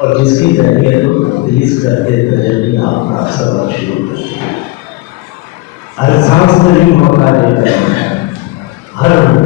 اور جس کی تربیت کو تدریس کرتے تجلیاں اپنا سبق شروع کرتے ہیں. ہر سانس میں بھی موقع دیتا ہے, ہر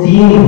3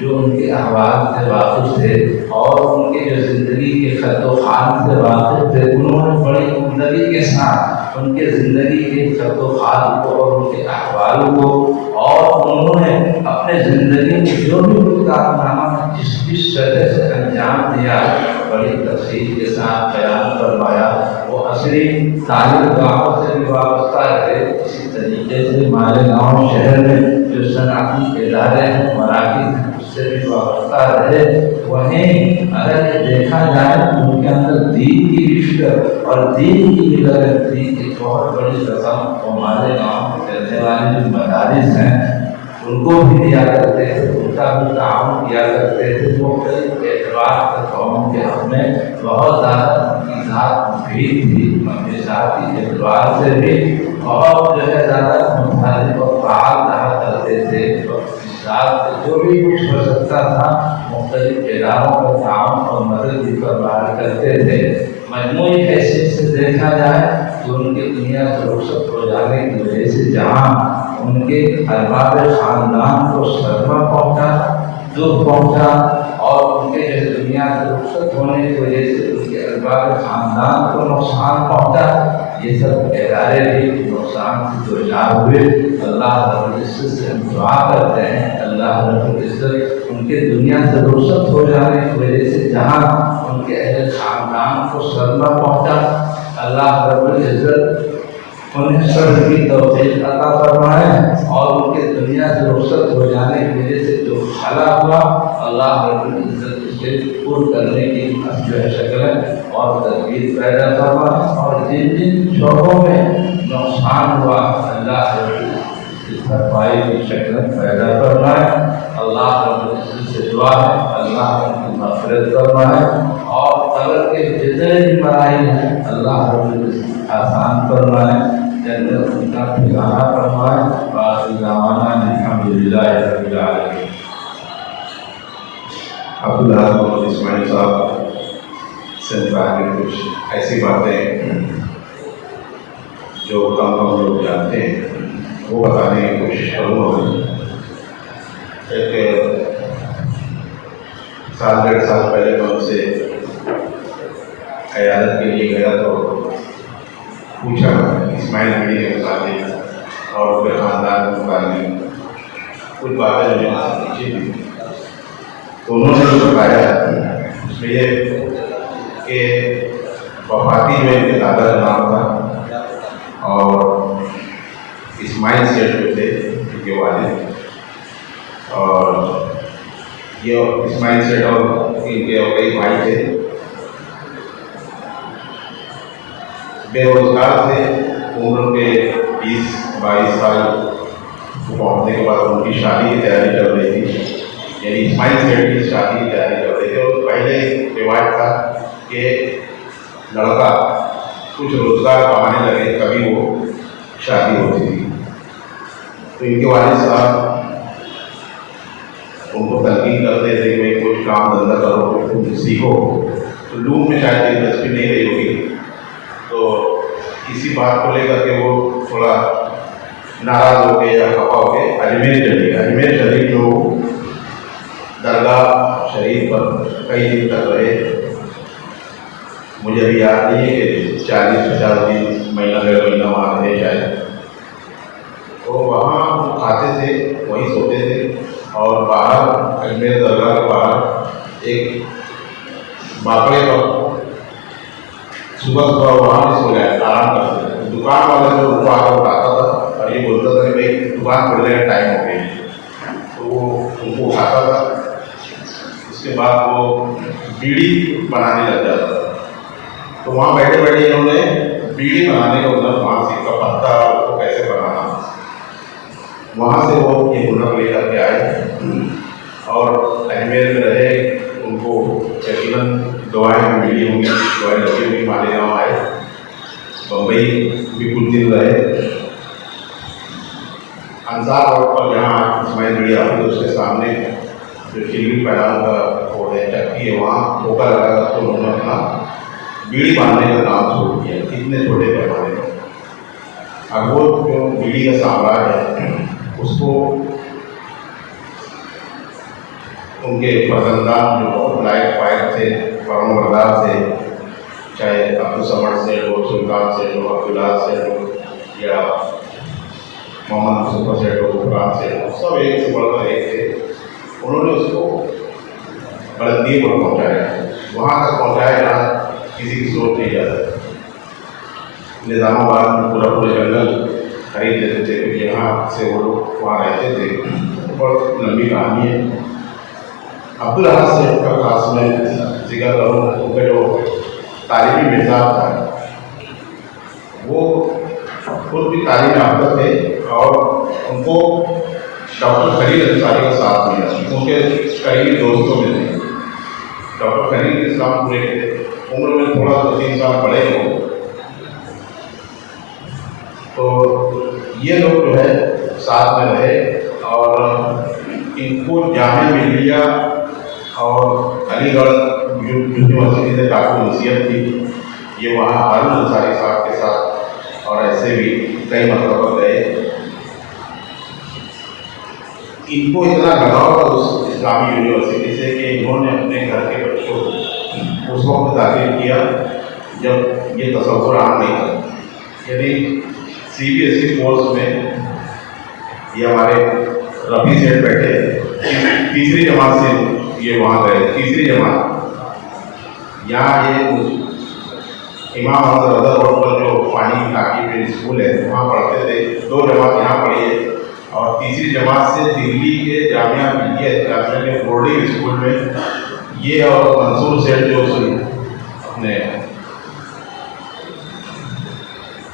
جو ان کے احوال سے واقف تھے اور ان کے جو زندگی کے خط و خال سے واقف تھے، انہوں نے بڑی عمدگی کے ساتھ ان کے زندگی کے خط و خال کو اور ان کے احوال کو، اور انہوں نے اپنے زندگی میں جو بھی ان کا کارنامہ جس جس شرح سے انجام دیا بڑی تفصیل کے ساتھ بیان فرمایا۔ وہ عصری تعلیم گاؤں سے بھی وابستہ رہے، اسی طریقے سے مالیگاؤں شہر میں جو صنعتی ادارے ہیں، مراکز ہیں، اس سے بھی وابستہ رہے۔ وہیں اگر یہ دیکھا جائے تو ان کے اندر دین کی رشت اور دین کی لگن تھی، ایک بہت بڑی رقم وہ مالیگاؤں میں چلنے والے جو مدارس ہیں ان کو بھی دیا کرتے تھے، ان کا بھی تعاون کیا کرتے تھے۔ مختلف اعتبار سے قوم کے حق میں بہت زیادہ ان کی ذات مفید تھی، ان کے ذاتی اعتبار سے بھی بہت جو ہے زیادہ مختلف اور فعال رہا کرتے تھے۔ اس ذات سے جو بھی کچھ ہو سکتا تھا مختلف اداروں کا تعاون اور مدد بھی فراہم کرتے تھے۔ مجموعی حیثیت سے دیکھا جائے تو ان کی دنیا سے رخصت ہو جانے کی وجہ سے جہاں ان کے ارباب خاندان کو صدمہ پہنچا، دکھ پہنچا، اور ان کے جو دنیا سے رخصت ہونے کی وجہ سے ان کے ارباب خاندان کو نقصان پہنچا، یہ سب ادارے بھی نقصان سے دوچار ہوئے۔ اللہ رب العزت سے ہم دعا کرتے ہیں اللہ رب العزت ان کے دنیا سے رخصت ہو جانے کی وجہ سے جہاں ان کے اہل خاندان کو صدمہ پہنچا، اللہ رب العزت انہیں صبر کی توفیق عطا فرمائے، اور ان کے دنیا سے رخصت ہو جانے کی وجہ سے جو خلا ہوا اللہ رب العزت اسے پور کرنے کی جو ہے شکلیں اور تدبیر پیدا فرمائے، اور جن جن شعبوں میں نقصان ہوا اللہ رب العزت کی بھرپائی کی شکلیں پیدا فرمائے۔ اللہ رب العزت سے دعا ہے اللہ ان کی مغفرت فرمائے، اور قبر کے جتنے بھی مراحل ہیں اللہ رب العزت آسان فرمائے، جنت کا ٹھکانہ فرمائے۔ وآخر دعوانا الحمدللہ رب العالمین۔ عبداللہ محمد اسماعیل صاحب سے متعلق کچھ ایسی باتیں جو کم لوگ جانتے ہیں وہ بتانے کی کوشش کروں گا۔ ایک سال ڈیڑھ سال پہلے میں ان سے عیادت کے لیے گیا تو پوچھا اسماعیل میڈی کے متعلق اور ان کے خاندان کے متعلق کچھ باتیں مجھے پوچھی تھی، تو انہوں نے جو بتایا اس میں یہ کہ وفاتی جو ان کے دادا کا نام تھا، اور اسماعیل سیٹھ جو تھے ان کے والد، اور یہ اسماعیل سیٹھ اور ان کے کئی بھائی تھے، بے روزگار تھے۔ عمر کے 20-22 سال کو پہنچنے کے بعد ان کی شادی کی تیاری چل رہی تھی، یعنی اسماعیل سیٹھ کی شادی کی تیاری چل رہی تھی، اور پہلے رواج تھا کہ لڑکا کچھ روزگار کمانے لگے کبھی وہ شادی ہوتی تھی۔ تو ان کے والد صاحب ان کو تلقین کرتے تھے کہ بھائی کچھ کام دھندہ کرو، کچھ سیکھو، تو لوگ میں شاید دلچسپی نہیں رہی ہوگی، تو اسی بات کو لے کر کے وہ تھوڑا ناراض ہو کے یا خفا ہو کے اجمیر چلے گئے۔ اجمیر شریف جو درگاہ شریف پر کئی دن تک رہے، مجھے ابھی یاد نہیں ہے کہ 40-50 دن مہینہ ڈیڑھ مہینہ وہاں رہے شاید۔ تو وہاں کھاتے تھے، وہیں سوتے تھے، اور باہر اجمیر درگاہ کے باہر ایک باپڑے پر صبح وہاں بھی سو جائے، آرام کرتے تھے۔ دکان والا جو ان کو آ کر اٹھاتا تھا اور یہ بولتا تھا کہ بھائی دکان کھلنے کا ٹائم ہو گیا، تو وہ ان کو اٹھاتا تھا۔ اس کے بعد وہ بیڑی بنانے لگ جاتا تھا، تو وہاں بیٹھے بیٹھے انہوں نے بیڑی بنانے کا ہنر وہاں سیکھا، پتا کو کیسے بنانا، وہاں سے وہ یہ ہنر لے کر کے آئے اور اجمیر میں رہے۔ ان کو یقیناً دعائیں بھی ملی ہوں گی، دعائیں لگی ہوں گی۔ مالیگاؤں آئے، بمبئی بھی کچھ دن رہے۔ انصار روڈ پر جہاں اسماعیل میڈی آتی ہے اس کے سامنے جو چلوی پیران کا وہ ہے چکی ہے، وہاں ٹھوکا لگا کر تو انہوں نے اپنا بیڑی باندھنے کا کام شروع کیا، اتنے چھوٹے پیمانے پر۔ اب وہ جو بیڑی کا سامراج ہے اس کو ان کے فرزندان جو بہت لائق فائق تھے، فرم بردار تھے، چاہے عبدالصمد سے ہو، سلطان سے ہو، عبداللہ سے ہو، یا محمد مصطفیٰ سے ہو، قرآن سے ہو، سب ایک سے بڑھ کر ایک تھے. انہوں نے اس کو بلندی پر پہنچایا، وہاں تک پہنچایا جہاں کسی کی سوچ نہیں جا سکتی. نظام آباد میں پورے جنگل خرید لیتے تھے کیونکہ یہاں سے وہ لوگ وہاں رہتے تھے. بہت لمبی کہانی ہے. عبدالحق سے کا خاص میں ذکر کروں، ان کا جو تعلیمی مزاج تھا وہ خود بھی تعلیم یافتہ تھے، اور ان کو ڈاکٹر خلیل انصاری کا ساتھ ملا. ان کے قریبی دوستوں میں تھے. ڈاکٹر خلیل اسلام پورے کے عمر میں تھوڑا 2-3 سال بڑے ہو، تو یہ لوگ جو ہے ساتھ میں رہے، اور ان کو جامعہ ملیہ اور علی گڑھ یونیورسٹی سے کافی نصیحت تھی. یہ وہاں ہارون انصاری صاحب کے ساتھ اور ایسے بھی کئی مرتبہ گئے. ان کو اتنا لگاؤ تھا اس اسلامی یونیورسٹی سے کہ انہوں نے اپنے گھر کے بچوں کو اس وقت داخل کیا جب یہ تصور عام نہیں تھا. یعنی CBSE کورس میں یہ ہمارے رفیع سیٹ بیٹھے، تیسری جماعت سے یہ وہاں گئے. تیسری جماعت یہاں یہ امام محمد رضا روڈ پر جو پانی ٹاکی پہ اسکول ہے وہاں پڑھتے تھے. 2 جماعت یہاں پڑھی ہے، اور تیسری جماعت سے دلی کے جامعہ ملیہ اسلامیہ کے بورڈنگ اسکول میں یہ اور منصور سیٹ جو اپنے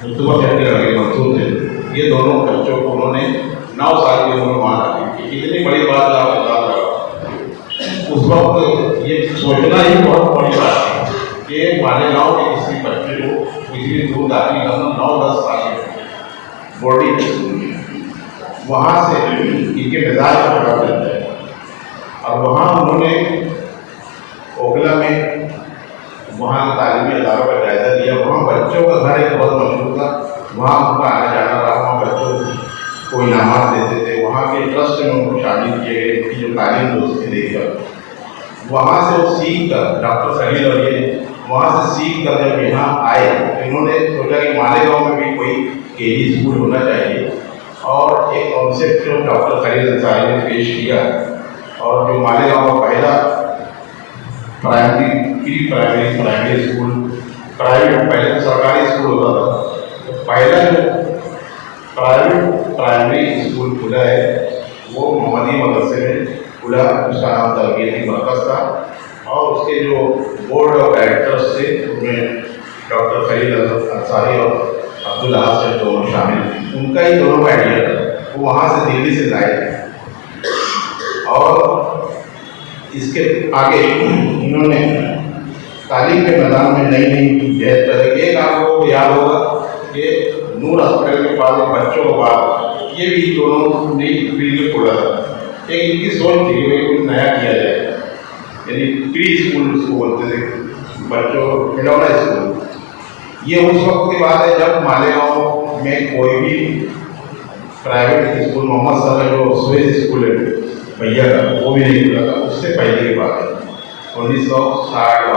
مصطفیٰ سیٹ کے لڑکے منصور سیٹ، یہ دونوں بچوں کو انہوں نے 9 سال کی عمر میں وہاں رکھی. اتنی بڑی بات آپ بتا رہا ہوں. اس وقت یہ سوچنا ہی بہت بڑی بات تھی کہ مالیگاؤں کے کسی بچے کو اتنی دور داخل کرنا 9-10 سال کے بورڈنگ اسکول میں، وہاں سے ان کے مزاج کا پتہ چلتا ہے. اور وہاں انہوں نے اوکھلا میں وہاں تعلیمی اداروں کا جائزہ لیا. وہاں بچوں کا گھر ایک بہت مشہور تھا، وہاں ان کا آنا جانا رہا. وہاں بچوں کو انعامات دیتے تھے. وہاں کے ٹرسٹ میں ان کو شامل کیے گئے. ان کی جو تعلیم دوستی دیکھ کر وہاں سے وہ سیکھ کر ڈاکٹر خلیل اور یہ وہاں سے سیکھ کر جب یہاں آئے، انہوں نے سوچا کہ مالیگاؤں میں بھی کوئی KG اسکول ہونا چاہیے. اور ایک کانسیپٹ جو ڈاکٹر خلیل انصاری نے پیش کیا، اور جو مالیگاؤں کا پہلا پری پرائمری اسکول، پرائیویٹ پہلے تو سرکاری اسکول ہوتا تھا، تو پہلا جو پرائیویٹ پرائمری اسکول کھلا ہے وہ محمدی مدرسے میں کھلا. اس کا نام تربیتی مرکز تھا، اور اس کے جو بورڈ آف ڈائریکٹرس تھے ان میں ڈاکٹر خلیل انصاری اور عبداللہ سے دونوں شامل تھے. ان کا ہی دونوں کا آئیڈیا تھا. وہ وہاں سے دلی سے لائے، اور اس کے آگے انہوں نے تعلیم کے میدان میں نئی نئی جہد پیدا. ایک آپ لوگوں کو یاد ہوگا کہ نور ہاسپٹل کے پاس ایک بچوں کا باغ، یہ بھی دونوں نئی فیلڈ کھولا تھا. ایک ان کی سوچ تھی کہ کچھ نیا کیا جائے، یعنی پری اسکول اس کو بولتے تھے، بچوں کھلونا اسکول. یہ اس وقت کی بات ہے جب مالیگاؤں میں کوئی بھی پرائیویٹ اسکول، محمد صاحب جو سویز اسکول ہے بھیا کا، وہ بھی نہیں کھلا تھا. اس سے پہلے کی بات ہے 1960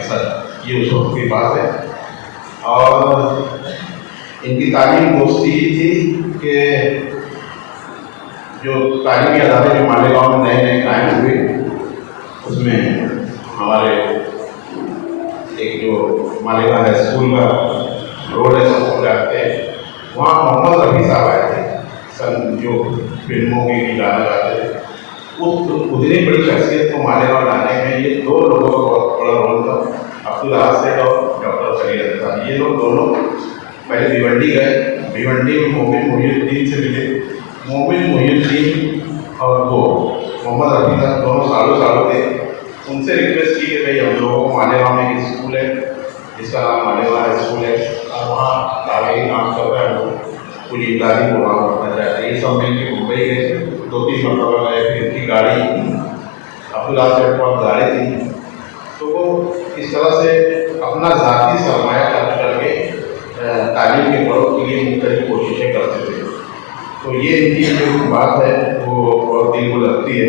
62 یہ اس وقت کی بات ہے. اور ان کی تعلیم دوستی ہی تھی کہ جو تعلیمی ادارے جو مالیگاؤں میں نئے قائم ہوئے، اس میں ہمارے ایک جو مالیگاؤں ہے اسکول کا روڈ ہے، سب کو جانتے ہیں. وہاں محمد رفیع صاحب آئے تھے، جو فلموں کی گانا گاتے تھے. اتنی بڑی شخصیت کو مالیگاؤں لانے میں یہ 2 لوگوں کا بہت بڑا رول تھا، عبدالحق سیٹ اور ڈاکٹر خلیل انصاری. یہ لوگ دونوں پہلے بھیونڈی گئے. بھیونڈی میں مومن محی الدین سے ملے. مومن محی الدین اور وہ محمد رفیع صاحب دونوں سالوں تھے. ان سے ریکویسٹ کی کہ بھائی ہم لوگوں کو مالیگاؤں میں ایک اسکول ہے جس کا نام مالیگاؤں اسکول ہے، اور وہاں تعلیمی کام کر رہا ہے، وہ پوری امدادی پروگرام کرنا چاہتے ہیں. یہ سب مل کے ممبئی گئے. 2-3 مرتبہ گئے. پھر ان کی گاڑی عبداللہ سے بہت گاڑی تھی، تو وہ اس طرح سے اپنا ذاتی سرمایہ خرچ کر کے تعلیم کے فروغ کے لیے مختلف کوششیں کرتے تھے. تو یہ ان کی جو بات ہے وہ بہت دل کو لگتی ہے.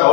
100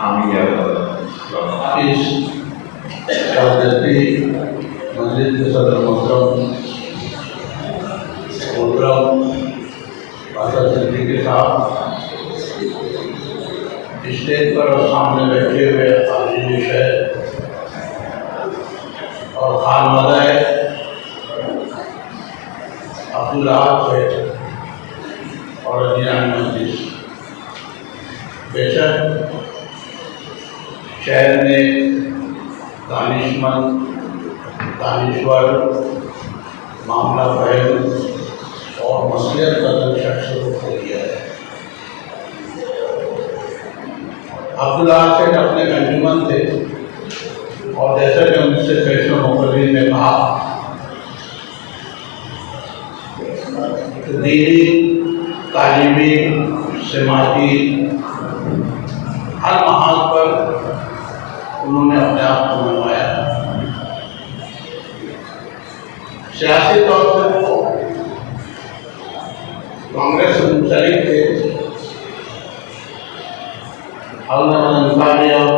حامی ہے اس شہادتی مسجد کے صدر محترم بادشاہ صدیقی صاحب، اسٹیج پر اور سامنے بیٹھے ہوئے عزیز شہر اور خانوادہ عبداللہ سے اور اجیران مسجد، بے شک شہر نے دانشمند، دانشور، معاملہ فہم اور مسئلہ قدر شخص کو کھو دیا ہے۔ عبداللہ سے اپنے انجمن تھے اور جیسا کہ ان سے فیصل مقررین نے کہا کہ دینی، تعلیمی، سماجی ہر محاذ پر انہوں نے اپنے آپ کو منوایا۔ سیاسی طور پر وہ کانگریس سے منسلک تھے، انصاری اور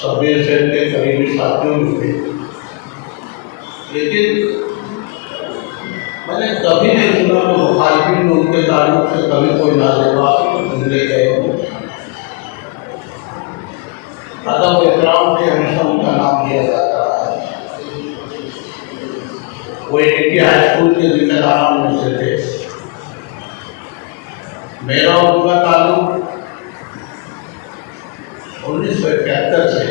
شبیر سین کے قریبی ساتھیوں میں تھے، لیکن میں نے کبھی نہیں سنا کہ مخالفین نے ان کے تعلق سے کبھی کوئی نازیبات جملے گئے ہوں۔ ادب و احترام سے ہمیشہ ان کا نام لیا جاتا ہے۔ وہ ایک ہائی اسکول کے ذمہ داروں میں سے تھے۔ میرا اور ان کا تعلق 1971 سے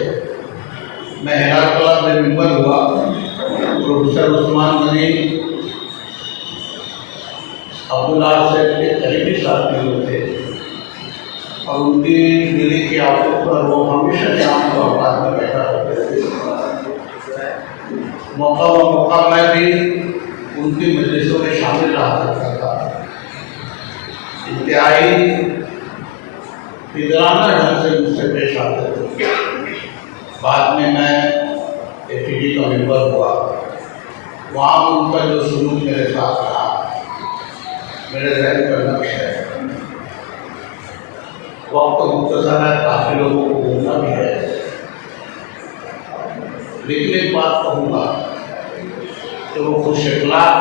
میں ہیرا کلا میں ممبر ہوا۔ پروفیسر عثمان غنی عبداللہ سے کے قریبی ساتھی ہوئے تھے اور ان کی دلی کی آفت پر وہ ہمیشہ شام کو اوقات میں بیٹھا کرتے تھے۔ موقع میں بھی ان کی مجلسوں میں شامل رہا کرتا تھا۔ انتہائی فدرانہ ڈھنگ سے مجھ سے پیش آتے تھے۔ بعد میں APD کا ممبر ہوا، وہاں ان کا جو سلوک میرے ساتھ رہا میرے ذہن پر نقش ہے۔ وقت مختصر ہے، کافی لوگوں کو گھومنا بھی ہے، لیکن ایک بات کہوں گا کہ وہ خوش اخلاق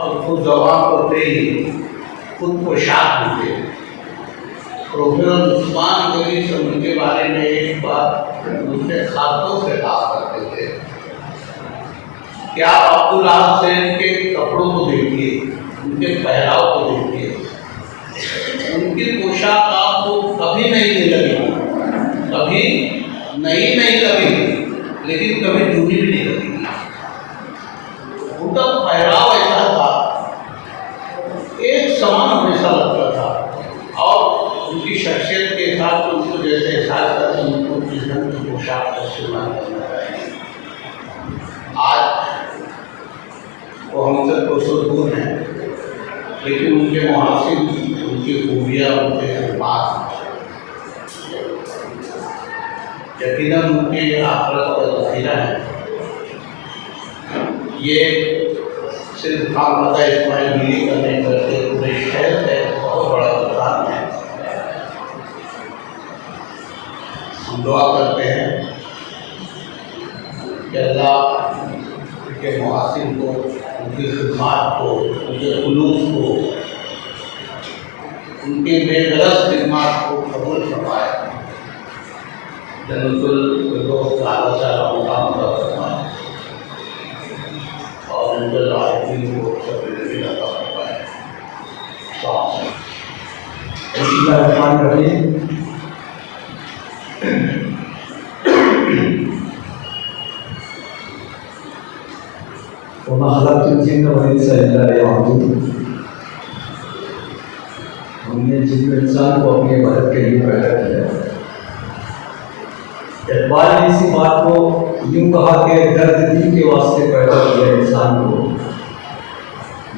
اور خود زبان ہوتے ہی خود پوشاک ہوتے۔ پروفیسر عثمان غنی سے ان کے بارے میں ایک بات دوسرے خاتوں سے کہا کرتے تھے کہ آپ عبداللہ سین کے کپڑوں کو دیکھیے، ان کے پہراؤ کو دیکھیے، ان کی پوشاک آپ کو کبھی نہیں لگی، کبھی نہیں لگی، لیکن کبھی جھوٹی بھی نہیں لگی۔ ان کا پہراؤ ایسا تھا، ایک سمان ہمیشہ لگتا تھا، اور ان کی شخصیت کے ساتھ ان کو جیسے احساس کرتے ہیں ان کو جسم کی پوشاک کا استعمال کرنا چاہیے۔ آج وہ ہم سے کوسوں دور ہیں، لیکن ان کے محاسن، ان کی خوبیاں، ان کے خدمات یقیناً ان کی آخرت کا ذخیرہ ہے۔ یہ صرف خانوادہ اسماعیل ملی کا نہیں بلکہ پورے شہر کا ایک بہت بڑا نقصان ہے۔ ہم دعا کرتے ہیں کہ اللہ ان کے محاسن کو، ان کی خدمات کو، ان کے خلوص کو، ان کی بے غرض خدمات کو قبول فرمائے، جنت الفردوس کا اعلیٰ سے اعلیٰ مقام عطا فرمائے، اور ان کے لاحقین کو سبیل عطا فرمائے۔ السلام علیکم۔ بسم اللہ الرحمن الرحیم۔ وما خلقت الجن والانس الا ليعبدون۔ ہم نے جن انسان کو اپنی عبادت کے لیے پیدا کیا ہے۔ اقبال نے اسی بات کو یوں کہا کہ درد دل کے واسطے پیدا کیا انسان کو،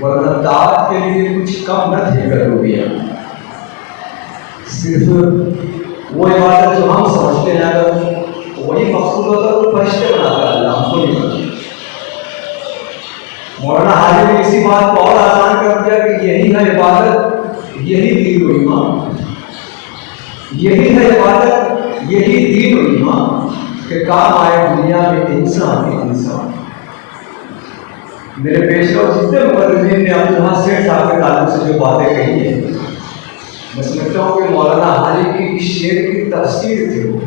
ورنہ طاعت کے لیے کچھ کم نہ تھے گرویاں۔ صرف وہ عبادت جو ہم سمجھتے ہیں اگر وہی مقصود ہوتا تو فرشتے بناتا اللہ، ہم کو نہیں بنا۔ مولانا حاجی نے اسی بات کو اور آسان کر دیا کہ یہی ہے عبادت، یہی دین و ایمان۔ یہی ہے عبادت، یہی دین و ایمان کہ کام آئے دنیا میں انسان کے انسان۔ میرے پیش رو جتنے مقررین نے عبدالحق سیٹھ صاحب کے تعلق سے جو باتیں کہی ہیں، میں سمجھتا ہوں کہ مولانا حالی کی اس شعر کی تفسیر تھی وہ۔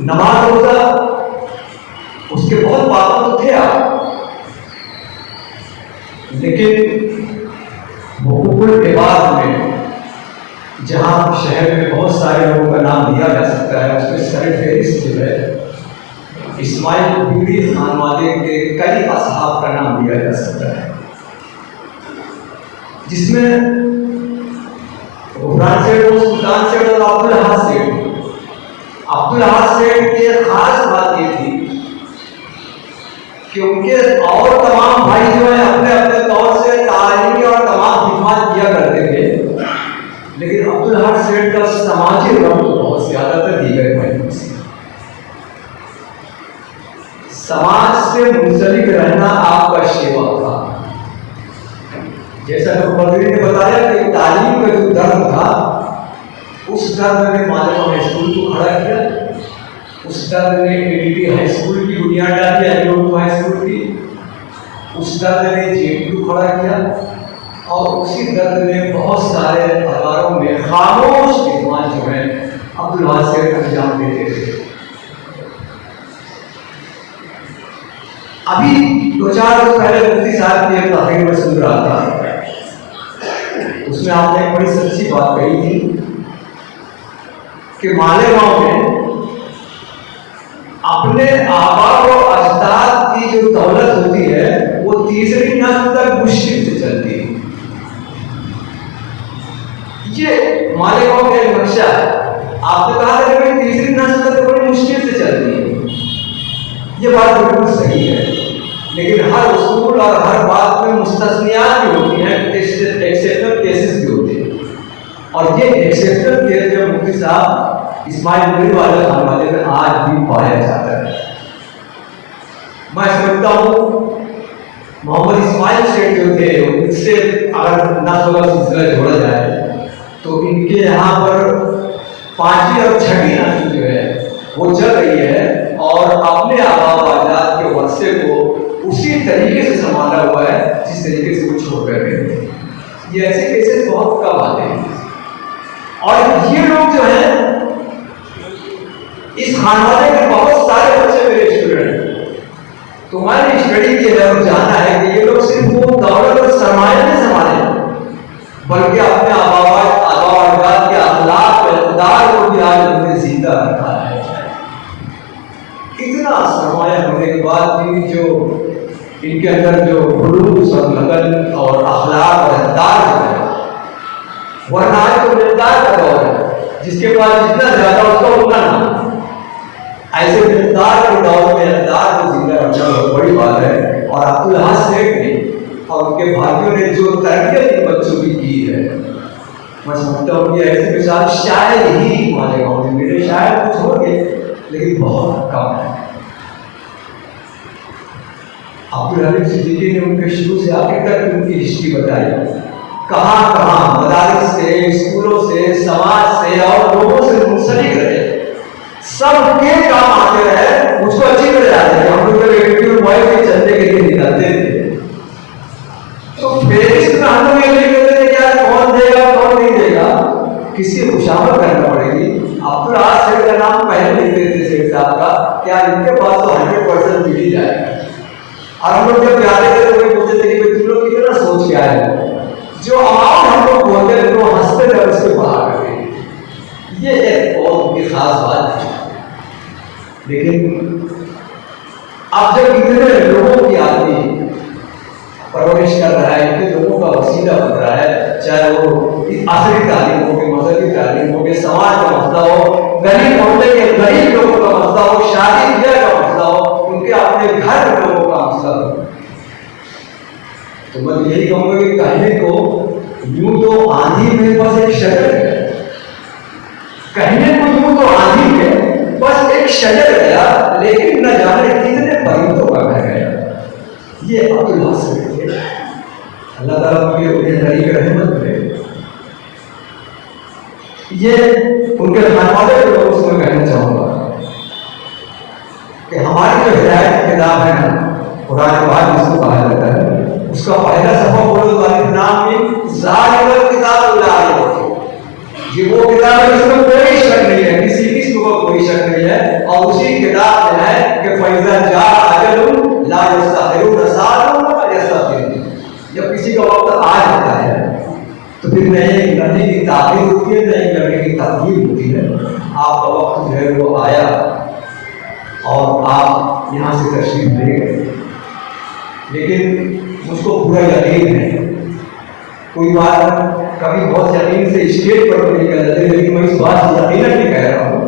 نماز روزہ اس کے بہت پابند تو تھے آپ، لیکن حقوق العباد میں جہاں شہر میں بہت سارے لوگوں کا نام لیا جا سکتا ہے، اس میں سر فہرست جو ہے اسماعیل بیڑی خانوادے کے کئی اصحاب کا نام لیا جا سکتا ہے، جس میں غفران سیٹھ و سلطان سیٹھ اور عبدالحق سیٹھ۔ عبدالحق سیٹھ کی خاص بات یہ تھی کہ ان کے اور تمام بھائی جو ہیں اپنے اپنے طور سے تعلیمی اور تمام خدمات کیا کرتے تھے، لیکن عبدالحق سیٹھ کا سماجی رنگ تو بہت زیادہ تر دیگر بھائیوں سے۔ سماج سے منسلک رہنا آپ کا شیوا تھا۔ جیسا کہ مقررین نے بتایا کہ تعلیم کا جو درد تھا، اس درد نے مالوا ہائی اسکول کو کھڑا کیا، اس درد نے ADT ہائی اسکول کی بنیاد ڈالی، الیگورڈ ہائی اسکول کی، اس درد نے JP کو کھڑا کیا، اور اسی درد نے بہت سارے اداروں میں خاموش خدمات جو ہیں عبدالحق سیٹھ انجام دیتے تھے۔ ابھی 2-4 روز پہلے مفتی صاحب کی ایک تقریر میں سن رہا تھا، اس میں آپ نے ایک بڑی سچی بات کہی تھی کہ مالیگاؤں میں اپنے آبا و اجداد کی جو دولت ہوتی ہے وہ تیسری نسل تک مشکل سے چلتی ہے۔ یہ مالیگاؤں کا ایک نقشہ ہے۔ آپ نے کہا تھا کہ تیسری نسل تک بڑی مشکل سے چلتی ہے، یہ بات بالکل صحیح ہے، لیکن ہر اصول اور ہر بات میں مستثنیات بھی ہوتی ہیں، ایکسیپشنل کیسز بھی ہوتے ہیں، اور یہ ایکسیپشنل کیس جو مفتی صاحب اسماعیل بیڑی والے خانوادے میں آج بھی پایا جاتا ہے۔ میں سمجھتا ہوں محمد اسماعیل سیٹھ جو تھے، ان سے اگر نسل کا سلسلہ جوڑا جائے تو ان کے یہاں پر 5ویں اور 6ویں نسل جو ہے وہ چل رہی ہے، اور اپنے آبا و اجداد کے ورثے کو اسی طریقے سے سنبھالا ہوا ہے جس طریقے سے وہ چھوڑ کر گئے تھے۔ یہ ایسے کیسز بہت کم آتے ہیں، اور یہ لوگ جو ہیں اس خانوادے کے بہت سارے بچے میرے اسٹوڈنٹ ہیں، تو میں نے اسٹڈی کی ہے اور جانا ہے کہ یہ لوگ صرف وہ دولت اور سرمایہ نہیں سنبھالے، بلکہ اپنے آبا و اجداد کے اخلاق و اقدار کو بھی آج انہوں نے زندہ رکھا ہے۔ اتنا سرمایہ ہونے کے بعد بھی جو ان کے اندر جو خلوص اور لگن اور اخلاق اور اقدار جو ہے، ورنہ آج تو مقدار کا دور ہے، جس کے بعد جتنا زیادہ اس کا اتنا نہ، ایسے مقدار کے دور میں اقدار کو زندہ رکھنا بہت بڑی بات ہے۔ اور عبدالحق سیٹھ نے اور ان کے بھائیوں نے جو تربیت ان بچوں کی کی ہے، میں سمجھتا ہوں کہ ایسی مثال شاید ہی مالیگاؤں میں میرے شاید کچھ ہو گے، لیکن بہت کم ہے۔ عبدالحلیم صدیقی نے ان کے شروع سے آخر تک ان کی ہسٹری بتائی، کہاں کہاں مدارس سے، اسکولوں سے، سماج سے اور لوگوں سے منسلک رہے، سب کے کام آتے رہے، مجھ کو اچھی طرح یاد ہے کہ ہم لوگ جب موبائل کے چلنے کے لیے نکالتے تھے تو فہرست میں ہم لوگ یہ لکھتے تھے کہ یار کون دے گا کون نہیں دے گا، کسی کو خوشامد کرنا پڑے گی۔ عبدالحق سیٹھ کا نام پہلے لکھتے تھے سیٹھ صاحب کا، کیا ان کے پاس تو 100% مل ہی جائے گا۔ اور ہم لوگ جب جاتے تھے تو پوچھتے تھے کہ تم لوگ کتنا سوچ کے آئے ہو، جو اماؤنٹ ہم لوگ بولتے تھے وہ ہنستے تھے اس کے باہر کر کے۔ یہ ایک بہت کی خاص بات ہے، لیکن اب جب اتنے لوگوں کی آدمی پرورش کر رہا ہے، اتنے لوگوں کا وسیلہ بن رہا ہے، چاہے وہ عصری تعلیم ہو، کہ مذہبی تعلیم ہو، کہ سماج کا مسئلہ ہو، غریب محلے کے غریب لوگوں کا مسئلہ ہو، شادی بیاہ کا مسئلہ ہو، ان کے اپنے گھر کے لوگوں کا مسئلہ ہو، تو میں یہی کہوں گا کہ کہنے کو یوں تو آندھی میں بس ایک شجر ہے، کہنے کو یوں تو آندھی میں بس ایک شجر گیا، لیکن نہ جانے کتنے پرندوں کا گھر گیا۔ یہ عبدالحق سیٹھ تھے، اللہ تعالیٰ مجھے انہیں طریق رحمت کرے۔ یہ ان کے خانے والے لوگوں سے میں کہنا چاہوں گا کہ ہماری جو ہدایت کی کتاب ہے نا، قرآن پاک جس کو کہا جاتا ہے، اس کا پہلا صفحہ بولو والد نام میں ظاہر کتاب اللہ علیہ، یہ وہ کتاب ہے جس میں کوئی شک نہیں ہے، کسی قسم کا کوئی شک نہیں ہے، اور اسی کتاب میں ہے کہ فَإِذَا جَاءَ أَجَلُهُمْ لَا يَسْتَأْخِرُونَ سَاعَةً وَلَا يَسْتَقْدِمُونَ، جب کسی کا وقت آ جاتا ہے تو پھر نہ ایک لڑنے کی تاخیر ہوتی ہے، نہ ایک لڑنے کی تاخیر ہوتی ہے۔ آپ کا وقت جو ہے وہ آیا اور آپ یہاں سے تشریف لے گئے، لیکن مجھ کو پورا یقین ہے، کوئی بات کبھی بہت یقین سے اسٹیج پر نہیں کہہ جاتے، لیکن میں اس بات سے یقیناً نہیں کہہ رہا ہوں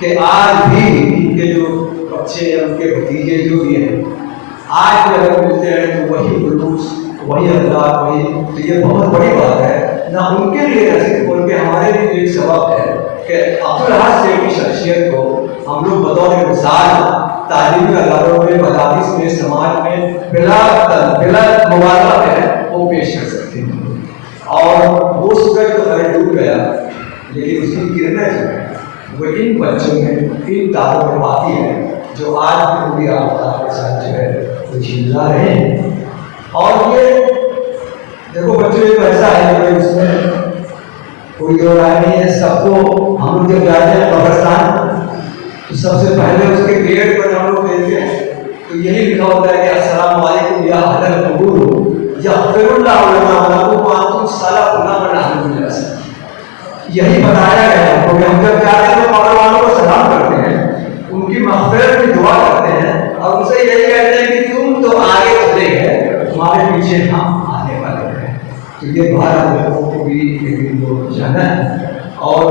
کہ آج بھی ان کے جو بچے ہیں، ان کے بھتیجے جو بھی ہیں، آج بھی اگر ملتے ہیں تو وہی خلوص، وہی اللہ، وہی، تو یہ بہت بڑی بات ہے، نہ ان کے لیے نہ صرف بلکہ ہمارے لیے ایک سبب ہے کہ عبدالحق سے کی شخصیت کو ہم لوگ بطور مثال تعلیمی اداروں میں، مدارس میں، سماج میں بلا مبالغہ ہے وہ پیش کر سکتے ہیں۔ اور وہ سورج تو خیر ڈوب گیا، لیکن اس کی کرنیں جو ہے وہ ان بچوں میں، ان تاروں میں باقی ہے، جو آج بھی آپ کے ساتھ جو ہے وہ جھیلا رہے ہیں۔ اور یہ دیکھو بچوں ایک ایسا ہے کہ اس میں کوئی دو رائے نہیں ہے، سب کو ہم لوگ جب جاتے ہیں قبرستان تو سب سے پہلے اس کے گیٹ پر ہم لوگ دیکھتے ہیں تو یہی لکھا ہوتا ہے کہ السلام علیکم یا اہل القبور یغفر اللہ لنا ولکم وانتم سلفنا من اہل الجنہ، یہی بتایا گیا ہے کہ ہم جب جاتے ہیں تو قبر والوں کو سلام کرتے ہیں، ان کی مغفرت کی دعا کرتے ہیں، اور ان سے یہی کہتے ہیں کہ تم تو آگے چلے گئے، تمہارے پیچھے ہم آنے والے ہیں۔ تو یہ بھارت لوگوں کو بھی لیکن وہ جانا ہے، اور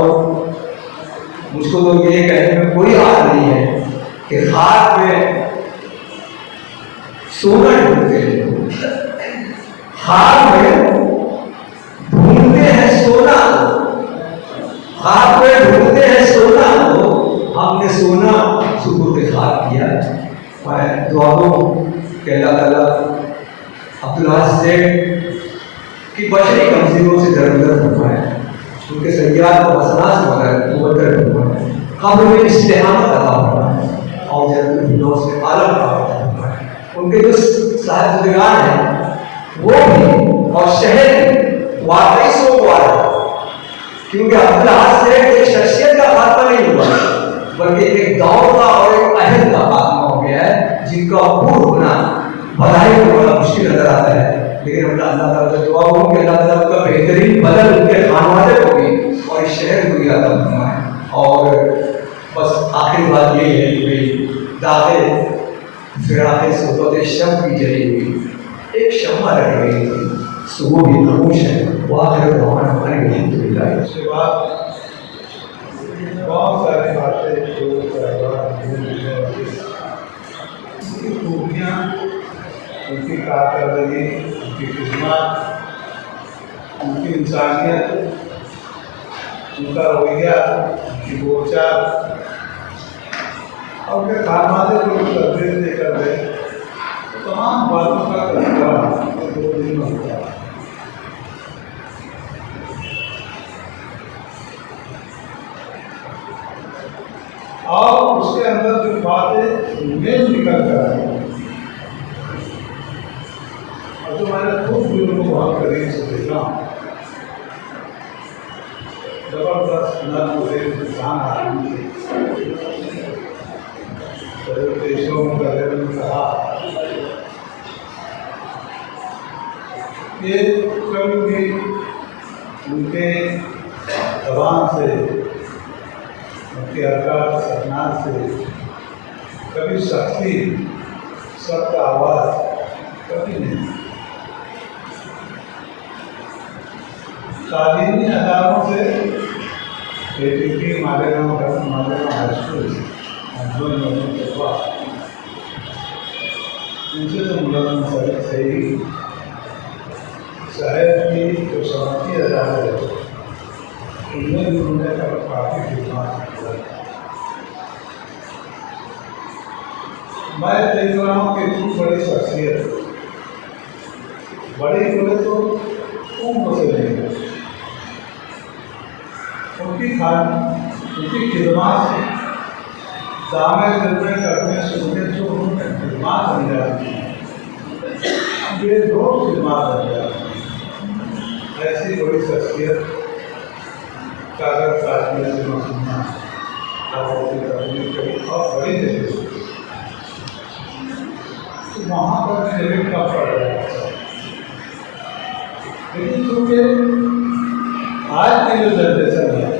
مجھ کو تو یہ کہنے میں کوئی حال نہیں ہے کہ خاک میں سونا ڈھونڈتے ہیں، خاک میں ڈھونڈتے ہیں سونا، خاک میں ڈھونڈتے ہیں سونا، ہم نے سونا سپرد خاک کیا۔ میں دعا دوں کہ اللہ تعالیٰ عبدالحق سیٹھ کی بشری کمزیوں سے درگزر فرمائے، ان کے سیاحت و حسنات سے مبدل فرمائے، قبر میں استحامت عطا فرمائے، اور جنت الفردوس سے اعلیٰ عطا فرمائے۔ ان کے جو صاحبزادگان ہیں وہ بھی اور شہر بھی واقعی سوگوار ہے، کیونکہ عبدالحق سیٹھ ایک شخصیت کا خاتمہ نہیں ہوا بلکہ ایک دور کا اور ایک عہد کا خاتمہ ہو گیا ہے، جن کا عبور ہونا بھلائی کو بڑا مشکل نظر آتا ہے، لیکن اللہ تعالیٰ سے دعا ہوں کہ اللہ تعالیٰ کا بہترین بدل ان کے خانوادے کو بھی اور اس شہر کو بھی عطا فرمائے۔ اور بس آخری بات یہ ہے کہ داغے فراق صحبت شب کی جلی ہوئی ایک شمع رہ گئی تھی، صبح بھی خاموش ہے، وہ آخر دعوانا ہماری الحمدللہ۔ اس کے بعد بہت ساری باتیں جو ان کی خوبیاں، ان کی کارکردگی، ان کی خدمات، ان کی انسانیت، ان کا رویہ، ان کی بول چال، اور ان کے خانوادے کو تربیت دے کر دے، تمام باتوں کا تذکرہ 2 دن میں ہوتا ہے۔ اور اس کے اندر جو باتیں میل نکل کر آئی اور جو میں نے خود بھی ان کو بہت قریب سے دیکھا ہوں، زبردست نرم و ذیل انسان آدمی تھے، دیشوں میں کہا کہ کبھی بھی ان کے زبان سے، ان کے حرکات سکنات سے کبھی سختی، سخت آواز کبھی نہیں۔ تعلیمی اداروں سے APP مالیگاؤں ہائی اسکول ان سے تو ملازم سبق سے ہی شہر کی جو صنعتی ادارے ہیں ان میں بھی انہوں نے کافی خدمات کی۔ میں دیکھ رہا ہوں کہ اتنی بڑی شخصیت، بڑی بولے تو عمر سے نہیں، ان ان کی خدمات سے دامے دل میں کرنے سننے جو ان میں خدمات بن جاتی ہیں، یہ دو خدمات بن جاتی ہیں۔ ایسی بڑی شخصیت کا اگر تعلیم سے سننا اور بڑی جگہ تو وہاں پر شریف کا پڑ رہا ہے، لیکن چونکہ آج کی جو جنریشن ہے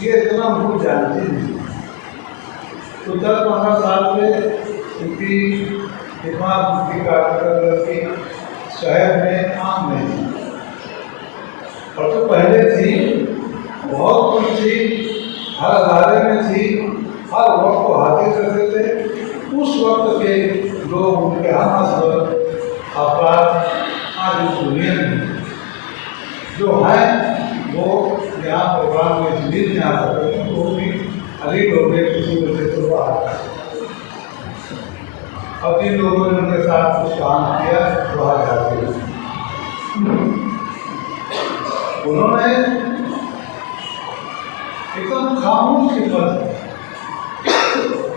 یہ اتنا بھول جانتی نہیں، تو 10-15 سال سے ان کی خدمات ان کی کارکردگی شہر میں عام نہیں، اور جو پہلے تھی بہت کچھ تھی، ہر ادارے میں تھی، ہر وقت کو حاضر کرتے تھے، اس وقت کے لوگ ان کے ہم نسل افراد آج اس دنیا میں جو ہیں وہ یہاں پروگرام میں جدید میں آ سکتے ہیں، وہ بھی علی لوگ کسی وجہ سے وہ آ سکتے، اور جن لوگوں نے ان کے ساتھ کچھ کام کیا وہ آ جاتے ہیں۔ انہوں نے ایک دم خاموش خدمت،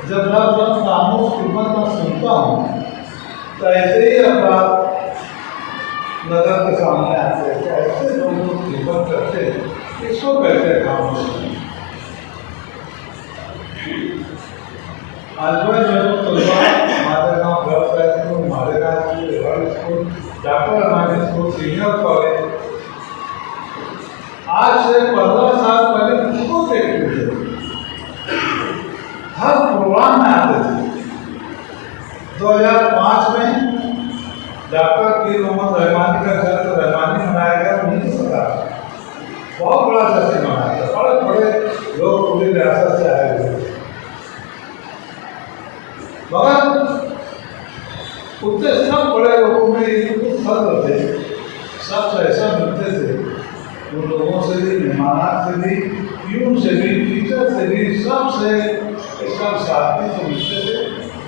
جب لفظ خاموش خدمت میں سنتا ہوں تو ایسے ہی افراد نظر کے سامنے آتے ہیں کہ ایسے لوگ خدمت کرتے ہیں، اس کو کہتے ہیں خاموش خدمت۔ آج جو طلبا Malegaon girls high school, Malegaon school, ہر school, doctor Rahmani school, senior college آج سے 15 سال پہلے بہت ایکٹیو تھے، ہر پروگرام میں آتے تھے۔ 2005 میں ڈاکٹر پیر محمد رحمانی کا جشن رحمانی منایا گیا، انہیں کی صدارت میں بہت بڑا جشن منایا گیا، بڑے بڑے لوگ پوری ریاست سے آئے ہوئے تھے، مگر اتنے سب بڑے لوگوں میں یہ فرق تھے، سب سے ایسا ملتے تھے، ان لوگوں سے بھی، مہمانات سے بھی، پیون سے بھی، ٹیچر سے بھی، سب سے سب ساتھی سے ملتے تھے،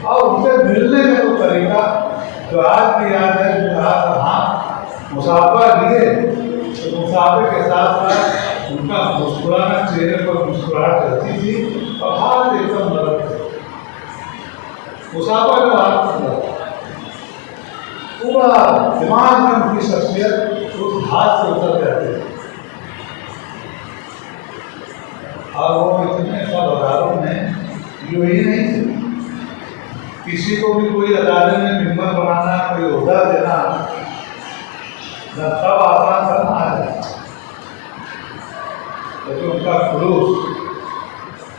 اور ان سے ملنے کا وہ طریقہ جو آج بھی یاد ہے، جو آج ہاں مسافہ لیے تو مسافر کے ساتھ ساتھ ان کا مسکرانا، چہرے پر مسکراہٹ رہتی تھی، اور ہاتھ ایک دم نرم تھے، مسافر کا ہاتھ پورا دماغ میں ان کی شخصیت اس ہاتھ سے اتر جاتی ہے، اور وہ اتنے سب اداروں میں جو ہی نہیں تھے، کسی کو بھی کوئی ادارے میں ممبر بنانا، کوئی عہدہ دینا نہ سب آسان کرنا ہے، لیکن ان کا خلوص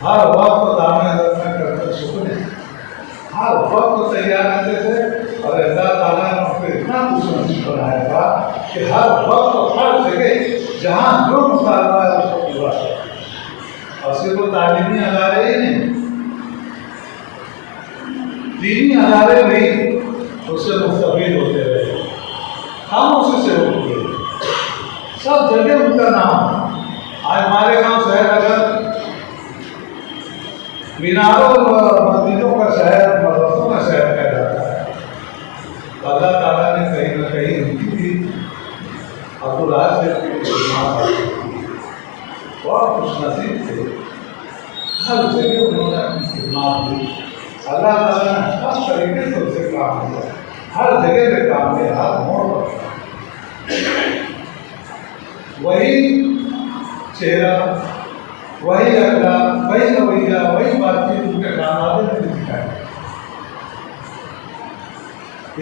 ہر وقت دامن میں کرتے سکنے، ہر وقت تیار رہتے تھے، اور اللہ تعالیٰ نے ان کو اتنا خوش بنایا تھا کہ ہر وقت ہر جگہ جہاں جو مطالبہ ہے اس کو پورا کرے، اور صرف وہ تعلیمی ادارے ہی نہیں، دینی ادارے بھی اس سے مستفید ہوتے رہے، خاموشی سے ہوتے رہے، سب جگہ ان کا نام۔ آج ہمارے گاؤں شہر اگر میناروں اور مسجدوں کا شہر، مدرسوں کا شہر کہا جاتا ہے، تو اللہ تعالیٰ نے کہیں نہ کہیں ان کی بھی عبدالراج سے بہت خوش نصیب تھے، ہر جگہ انہوں نے اپنی خدمات دی، اللہ تعالیٰ نے ہر طریقے سے ان سے کام کیا، ہر جگہ پہ کام کیا، ہر موڑ پر وہی چہرہ، وہی اخلاق، وہی رویہ، وہی بات چیت ان کے خاندان نے بھی دکھائی۔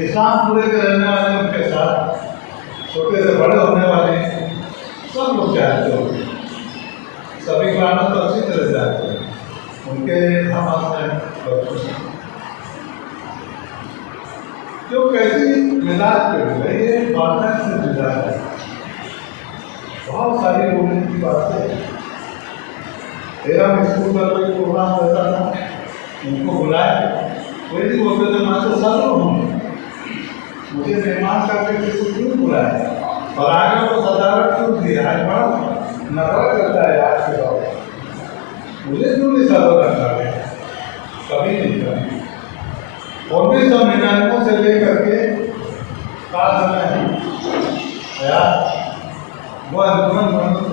اسلام پورے کے رہنے والے ان کے ساتھ، چھوٹے سے بڑے ہونے والے سب لوگ چاہتے ہوتے ہیں، سبھی کاموں تو اچھی طرح جاتے ہیں، ان کے ہم آتے ہیں بچوں سے جو کیسی مزاج پہ ہوئے، یہ باتیں سے مزاج ہے، بہت ساری بولنے کی باتیں ہیں۔ میرا اسکول کا کوئی پروگرام رہتا تھا، ان کو بلائے، کوئی نہیں بولتے تھے میں تو سب لوگ ہوں، مجھے مہمان کر کے کسی کو کیوں بلائے، اور آگے کو صدارت کیوں دی، آج بڑا نفرت کرتا ہے آج کے دور میں، مجھے کیوں نہیں صدارت کرنا ہے، کبھی نہیں کرنا۔ 1999 سے لے کر کے کال میں حیات وہ انجمن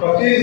25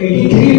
83